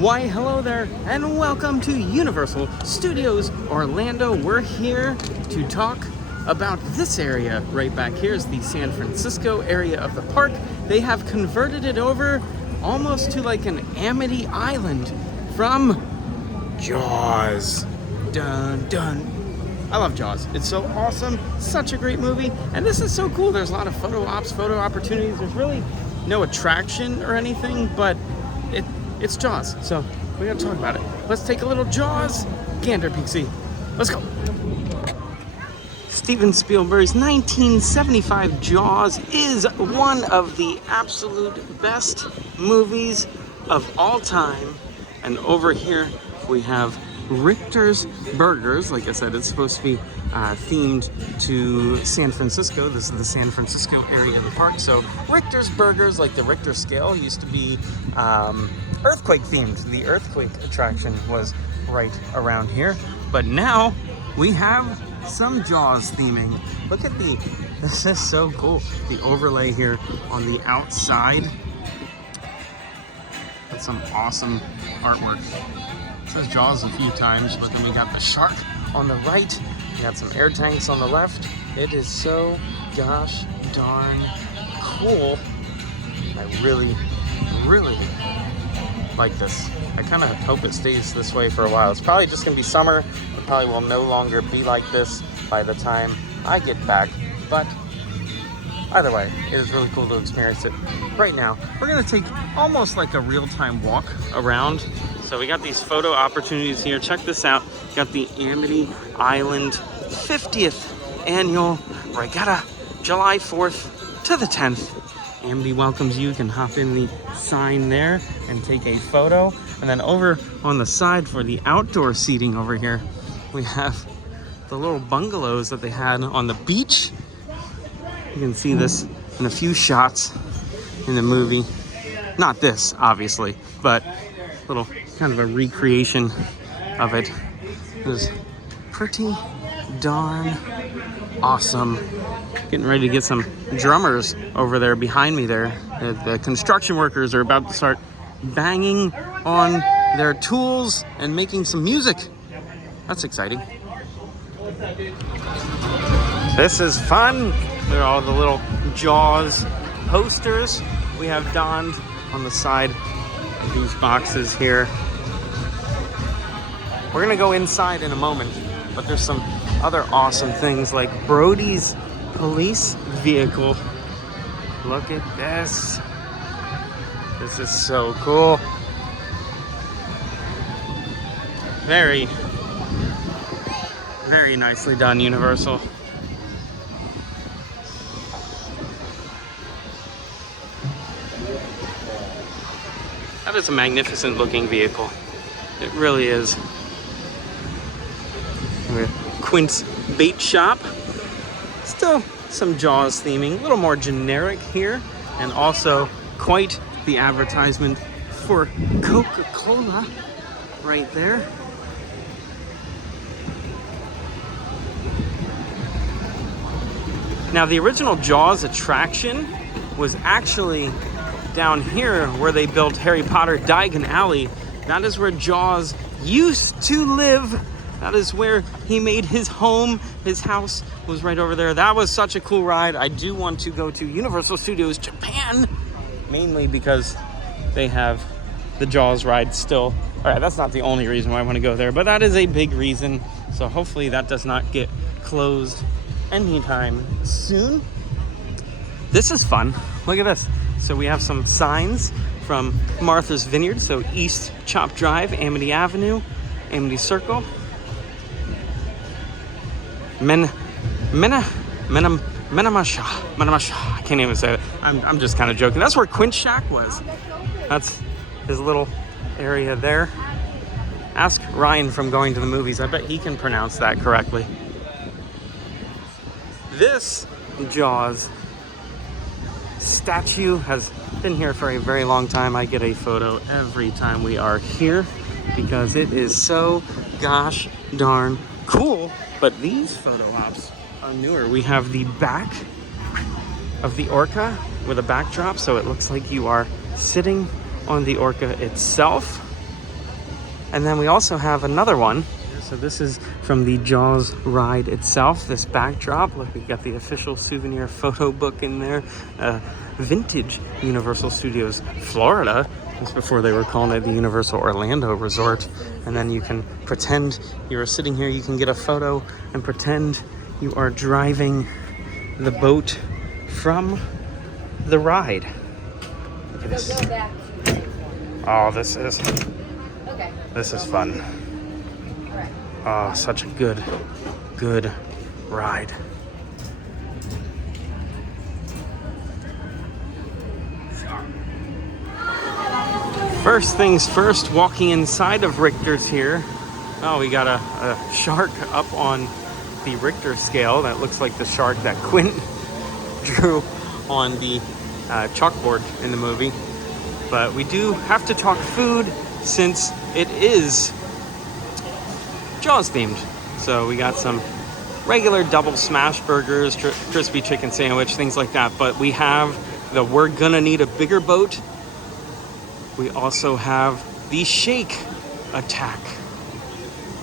Why, hello there, and welcome to Universal Studios Orlando. We're here to talk about this area right back here is the San Francisco area of the park. They have converted it over almost to like an Amity Island from Jaws. Dun dun. I love Jaws. It's so awesome. Such a great movie. And this is so cool. There's a lot of photo ops, photo opportunities. There's really no attraction or anything, but it's Jaws. So we gotta talk about it. Let's take a little Jaws gander, Pixie. Let's go. Steven Spielberg's 1975 Jaws is one of the absolute best movies of all time. And over here we have Richter's Burgers. Like I said, it's supposed to be themed to San Francisco. This is the San Francisco area of the park. So Richter's Burgers, like the Richter scale, used to be earthquake themed. The earthquake attraction was right around here. But now we have some Jaws theming. Look at this is so cool. The overlay here on the outside. That's some awesome artwork. It says Jaws a few times, but then we got the shark on the right. We got some air tanks on the left. It is so gosh darn cool. I really like this. I kind of hope it stays this way for a while. It's probably just gonna be summer. It probably will no longer be like this by the time I get back. But either way, it is really cool to experience it right now. We're gonna take almost like a real-time walk around. So we got these photo opportunities here. Check this out. Got the Amity Island 50th annual regatta, July 4th to the 10th. Amity welcomes you. You can hop in the sign there and take a photo. And then over on the side for the outdoor seating over here, we have the little bungalows that they had on the beach. You can see this in a few shots in the movie. Not this, obviously, but little kind of a recreation of it. It was pretty darn awesome. Getting ready to get some drummers over there behind me there. The construction workers are about to start banging on their tools and making some music. That's exciting. This is fun. There are all the little Jaws posters we have donned on the side of these boxes here. We're gonna go inside in a moment, but there's some other awesome things like Brody's police vehicle. Look at this. This is so cool. Very nicely done, Universal. That is a magnificent looking vehicle. It really is. Quint's Bait Shop. Still some Jaws theming, a little more generic here, and also quite the advertisement for Coca-Cola right there. Now the original Jaws attraction was actually down here where they built Harry Potter Diagon Alley. That is where Jaws used to live. That is where he made his home. His house was right over there. That was such a cool ride. I do want to go to Universal Studios Japan, mainly because they have the Jaws ride still. All right, that's not the only reason why I want to go there, but that is a big reason. So hopefully that does not get closed anytime soon. This is fun. Look at this. So we have some signs from Martha's Vineyard. So East Chop Drive, Amity Avenue, Amity Circle. Menamasha. I can't even say it. I'm just kind of joking. That's where Quint's shack was. That's his little area there. Ask Ryan from Going to the Movies. I bet he can pronounce that correctly. This Jaws statue has been here for a very long time. I get a photo every time we are here because it is so gosh darn cool. But these photo ops are newer. We have the back of the orca with a backdrop, so it looks like you are sitting on the orca itself. And then we also have another one. So this is from the Jaws ride itself, this backdrop. Look, we got the official souvenir photo book in there. Vintage Universal Studios Florida. This before they were calling it the Universal Orlando Resort. And then you can pretend you're sitting here, you can get a photo and pretend you are driving the boat from the ride. Look at this. So go back to Oh, this is okay. fun. All right. Oh, such a good ride. First things first, walking inside of Richter's here. Oh, we got a shark up on the Richter scale. That looks like the shark that Quint drew on the chalkboard in the movie. But we do have to talk food since it is Jaws themed. So we got some regular double smash burgers, crispy chicken sandwich, things like that. But we have the we're gonna need a bigger boat. We also have the shake attack.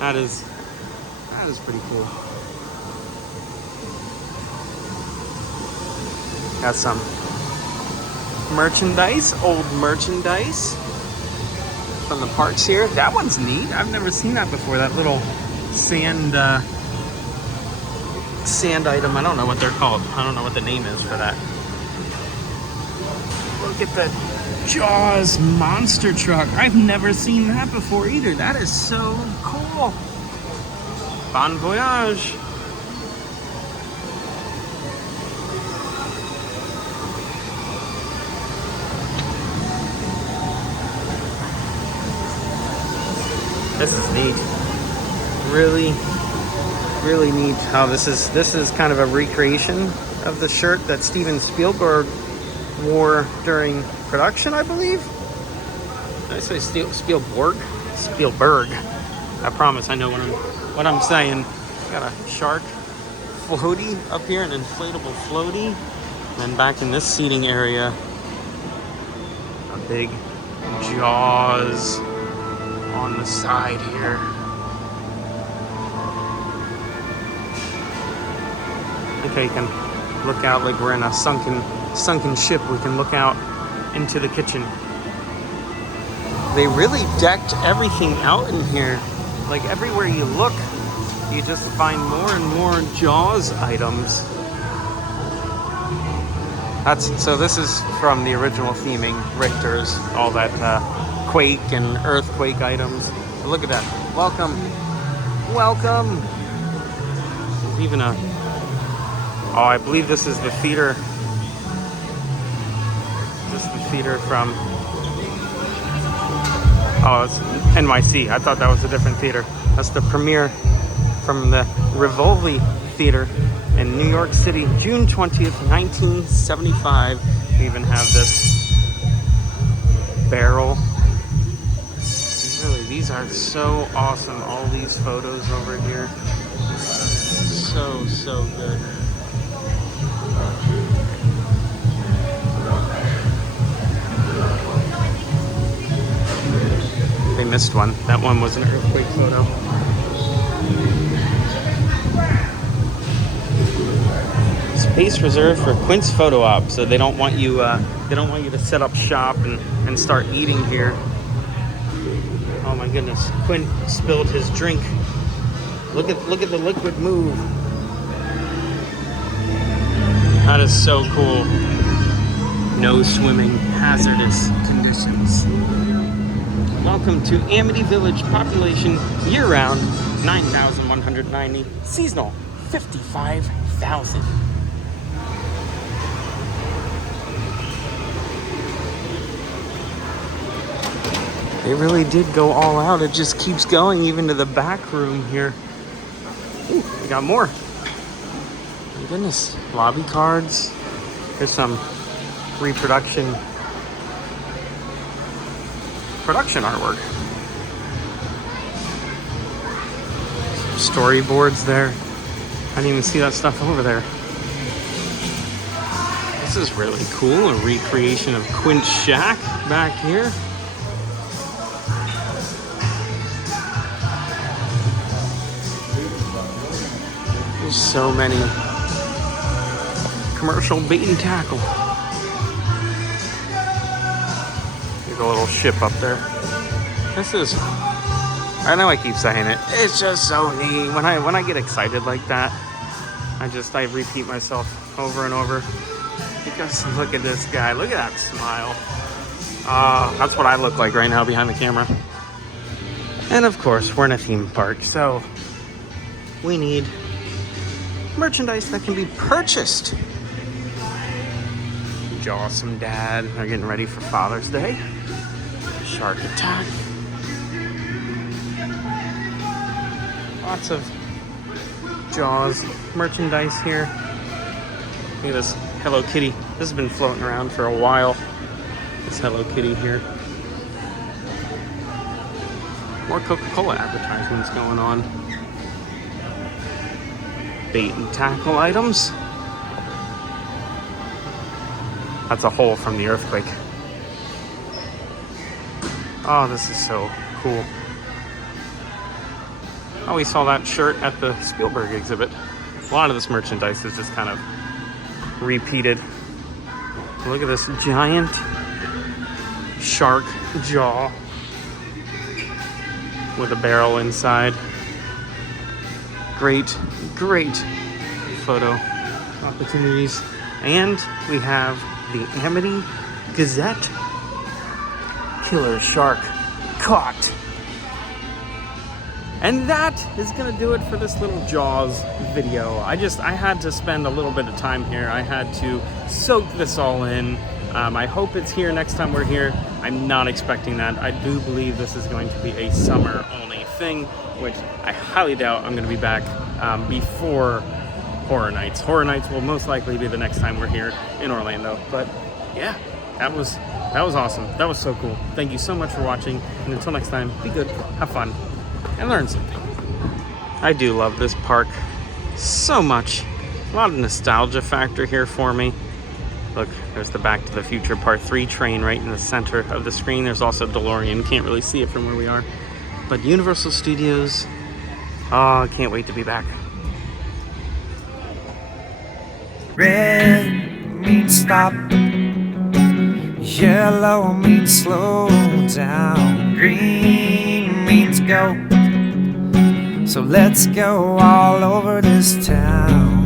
That is pretty cool. Got some merchandise, old merchandise from the parks here. That one's neat. I've never seen that before. That little sand item. I don't know what they're called. I don't know what the name is for that. Look at the Jaws monster truck. I've never seen that before either. That is so cool. Bon voyage. This is neat. Really neat how this is kind of a recreation of the shirt that Steven Spielberg wore during production, I believe. Did I say Spielberg? Spielberg. I promise I know what I'm saying. Got a shark floaty up here, an inflatable floaty. And back in this seating area, a big Jaws on the side here. Okay, you can look out like we're in a sunken ship. We can look out into the kitchen. They really decked everything out in here. Like everywhere you look, you just find more and more Jaws items. So this is from the original theming, Richter's, all that quake and earthquake items. But look at that. Welcome. There's even I believe this is the theater. This is the theater from, it's NYC. I thought that was a different theater. That's the premiere from the Rivoli Theater in New York City, June 20th, 1975. We even have this barrel. Really, these are so awesome. All these photos over here. So good. They missed one. That one was an earthquake photo. Space reserved for Quint's photo op, so they don't want you to set up shop and start eating here. Oh my goodness. Quint spilled his drink. Look at the liquid move. That is so cool. No swimming, hazardous conditions. Welcome to Amity Village, population year-round 9,190, seasonal 55,000. They really did go all out. It just keeps going even to the back room here. Ooh, we got more. My goodness, lobby cards. Here's some production artwork. Some storyboards there. I didn't even see that stuff over there. This is really cool. A recreation of Quint's shack back here. There's so many. Commercial bait and tackle. There's a little ship up there. This is, I know I keep saying it, it's just so neat. When I get excited like that, I repeat myself over and over. Because look at this guy, look at that smile. That's what I look like right now behind the camera. And of course, we're in a theme park, so we need merchandise that can be purchased. Jawsome Dad, they're getting ready for Father's Day. Shark Attack. Lots of Jaws merchandise here. Look at this Hello Kitty. This has been floating around for a while. This Hello Kitty here. More Coca-Cola advertisements going on. Bait and tackle items. That's a hole from the earthquake. Oh, this is so cool. Oh, we saw that shirt at the Spielberg exhibit. A lot of this merchandise is just kind of repeated. Look at this giant shark jaw with a barrel inside. Great photo opportunities. And we have the Amity Gazette. Killer shark caught. And that is gonna do it for this little Jaws video. I had to spend a little bit of time here. I had to soak this all in. I hope it's here next time we're here. I'm not expecting that. I do believe this is going to be a summer only thing, which I highly doubt I'm gonna be back before Horror Nights. Horror Nights will most likely be the next time we're here in Orlando. But yeah, that was awesome. That was so cool. Thank you so much for watching. And until next time, be good, have fun, and learn something. I do love this park so much. A lot of nostalgia factor here for me. Look, there's the Back to the Future Part 3 train right in the center of the screen. There's also DeLorean. Can't really see it from where we are. But Universal Studios, oh, I can't wait to be back. Red means stop, yellow means slow down, green means go. So let's go all over this town.